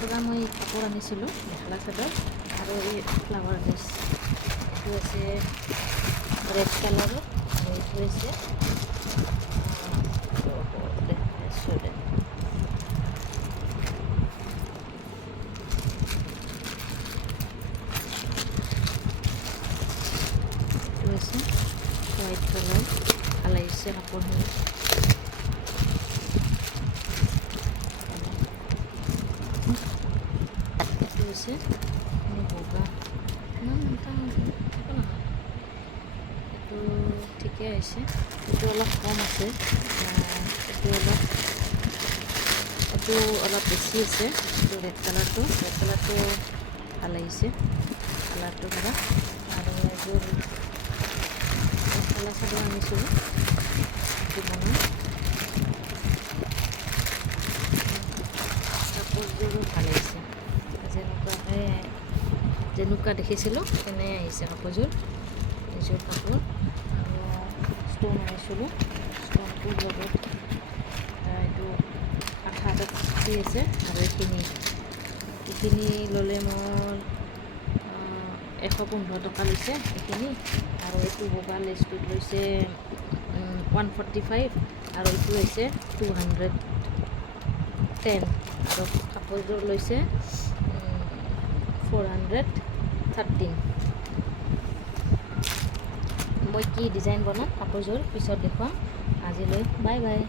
পৰা মই কাপোৰ আনিছিলোঁ মেখেলা চাদৰ আৰু এই ফ্লাৱাৰ ড্ৰেছ এইটো আছে ৰেড কালাৰৰ আৰু এইটো আছে হোৱাইট কালাৰ ভাল লাগিছে কাপোৰখিনি এইটো হৈছে বগা ইমান মোটা নহয় এইটো ঠিকে আহিছে এইটো অলপ কম আছে এইটো অলপ বেছি আছে এইটো ৰেড কালাৰটো ভাল লাগিছে কালাৰটো পৰা আৰু এইবোৰ মেখেলা চাদৰ আনিছিলোঁ এইটো বনাই কাপোৰযোৰো ভাল লাগিছে যেনেকুৱা দেখিছিলোঁ তেনে আহিছে কাপোৰযোৰ এইযোৰ কাপোৰ আৰু ষ্ট'ন আনিছিলোঁ ষ্ট'নটোৰ লগত এইটো আঠা দি আছে আৰু এইখিনি ল'লে মোৰ 115 টকা লৈছে এইখিনি আৰু এইটো বগা লেচটোত লৈছে 145 আৰু এইটো হৈছে 210 আৰু কাপোৰযোৰ লৈছে 413 মই কি ডিজাইন বনাম কাপোৰযোৰ পিছত দেখুৱাম আজিলৈ বাই বাই